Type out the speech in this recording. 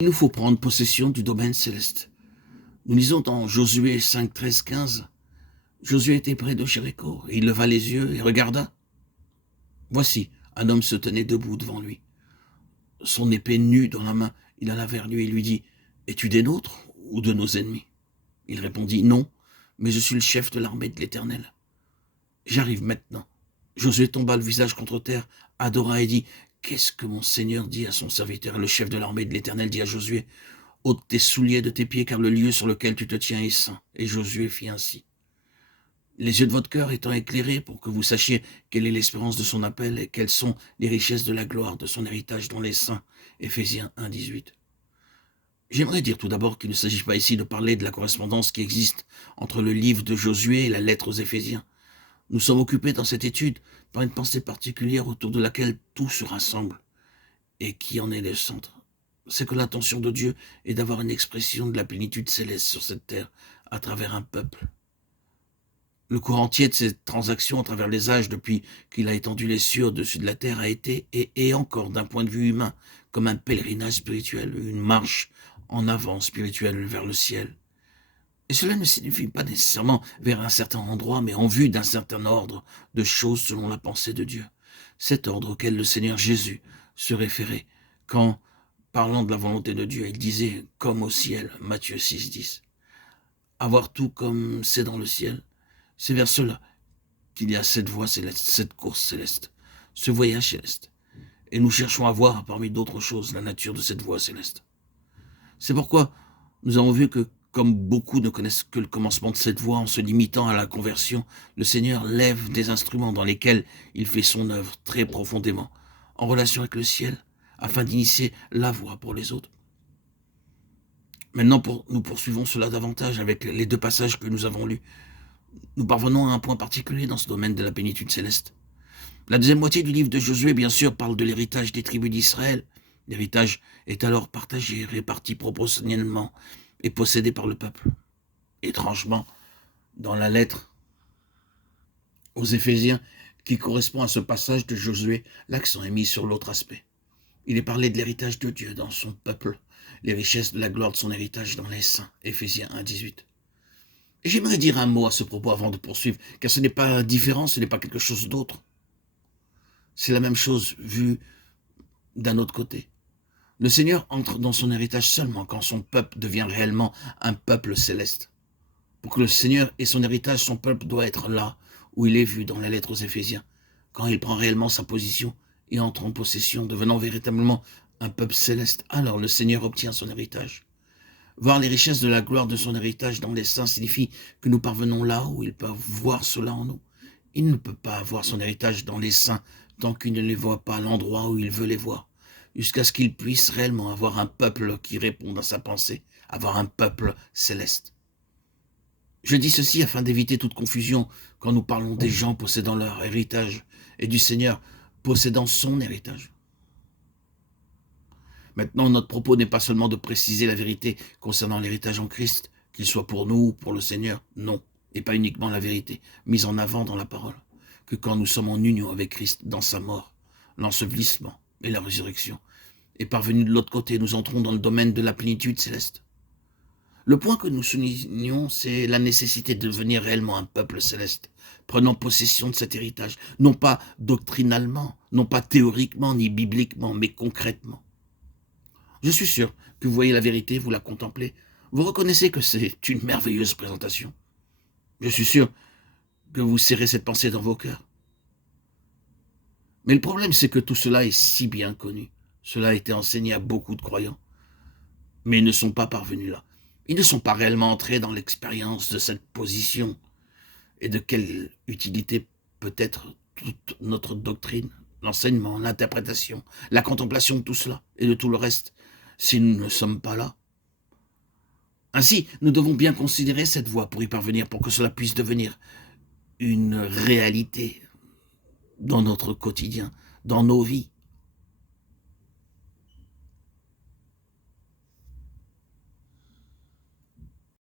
Il nous faut prendre possession du domaine céleste. Nous lisons dans Josué 5, 13, 15. Josué était près de Jéricho, et il leva les yeux et regarda. Voici, un homme se tenait debout devant lui, son épée nue dans la main. Il alla vers lui et lui dit, « Es-tu des nôtres ou de nos ennemis ?» Il répondit, « Non, mais je suis le chef de l'armée de l'Éternel. J'arrive maintenant. » Josué tomba le visage contre terre, adora et dit, « Qu'est-ce que mon Seigneur dit à son serviteur ?» Le chef de l'armée de l'Éternel dit à Josué, « Ôte tes souliers de tes pieds, car le lieu sur lequel tu te tiens est saint. » Et Josué fit ainsi. Les yeux de votre cœur étant éclairés pour que vous sachiez quelle est l'espérance de son appel et quelles sont les richesses de la gloire de son héritage dans les saints. Éphésiens 1, 18. J'aimerais dire tout d'abord qu'il ne s'agit pas ici de parler de la correspondance qui existe entre le livre de Josué et la lettre aux Éphésiens. Nous sommes occupés dans cette étude par une pensée particulière autour de laquelle tout se rassemble et qui en est le centre. C'est que l'intention de Dieu est d'avoir une expression de la plénitude céleste sur cette terre à travers un peuple. Le cours entier de cette transaction à travers les âges depuis qu'il a étendu les cieux au-dessus de la terre a été et est encore d'un point de vue humain comme un pèlerinage spirituel, une marche en avant spirituelle vers le ciel. Et cela ne signifie pas nécessairement vers un certain endroit, mais en vue d'un certain ordre de choses selon la pensée de Dieu. Cet ordre auquel le Seigneur Jésus se référait quand, parlant de la volonté de Dieu, il disait « comme au ciel » Matthieu 6, 10. Avoir tout comme c'est dans le ciel, c'est vers cela qu'il y a cette voie céleste, cette course céleste, ce voyage céleste. Et nous cherchons à voir, parmi d'autres choses, la nature de cette voie céleste. C'est pourquoi nous avons vu que, comme beaucoup ne connaissent que le commencement de cette voie, en se limitant à la conversion, le Seigneur lève des instruments dans lesquels il fait son œuvre très profondément, en relation avec le ciel, afin d'initier la voie pour les autres. Maintenant, nous poursuivons cela davantage avec les deux passages que nous avons lus. Nous parvenons à un point particulier dans ce domaine de la plénitude céleste. La deuxième moitié du livre de Josué, bien sûr, parle de l'héritage des tribus d'Israël. L'héritage est alors partagé, réparti proportionnellement et possédé par le peuple. Étrangement, dans la lettre aux Éphésiens, qui correspond à ce passage de Josué, l'accent est mis sur l'autre aspect. Il est parlé de l'héritage de Dieu dans son peuple, les richesses de la gloire de son héritage dans les saints. Éphésiens 1, 18. Et j'aimerais dire un mot à ce propos avant de poursuivre, car ce n'est pas différent, ce n'est pas quelque chose d'autre. C'est la même chose vue d'un autre côté. Le Seigneur entre dans son héritage seulement quand son peuple devient réellement un peuple céleste. Pour que le Seigneur ait son héritage, son peuple doit être là où il est vu dans la lettre aux Éphésiens, quand il prend réellement sa position et entre en possession, devenant véritablement un peuple céleste. Alors le Seigneur obtient son héritage. Voir les richesses de la gloire de son héritage dans les saints signifie que nous parvenons là où il peut voir cela en nous. Il ne peut pas avoir son héritage dans les saints tant qu'il ne les voit pas à l'endroit où il veut les voir, jusqu'à ce qu'il puisse réellement avoir un peuple qui réponde à sa pensée, avoir un peuple céleste. Je dis ceci afin d'éviter toute confusion quand nous parlons des gens possédant leur héritage et du Seigneur possédant son héritage. Maintenant, notre propos n'est pas seulement de préciser la vérité concernant l'héritage en Christ, qu'il soit pour nous ou pour le Seigneur, non, et pas uniquement la vérité, mise en avant dans la parole, que quand nous sommes en union avec Christ dans sa mort, l'ensevelissement et la résurrection, et parvenus de l'autre côté, nous entrons dans le domaine de la plénitude céleste. Le point que nous soulignons, c'est la nécessité de devenir réellement un peuple céleste, prenant possession de cet héritage, non pas doctrinalement, non pas théoriquement ni bibliquement, mais concrètement. Je suis sûr que vous voyez la vérité, vous la contemplez, vous reconnaissez que c'est une merveilleuse présentation. Je suis sûr que vous serrez cette pensée dans vos cœurs. Mais le problème, c'est que tout cela est si bien connu. Cela a été enseigné à beaucoup de croyants. Mais ils ne sont pas parvenus là. Ils ne sont pas réellement entrés dans l'expérience de cette position. Et de quelle utilité peut être toute notre doctrine, l'enseignement, l'interprétation, la contemplation de tout cela et de tout le reste, si nous ne sommes pas là. Ainsi, nous devons bien considérer cette voie pour y parvenir, pour que cela puisse devenir une réalité dans notre quotidien, dans nos vies.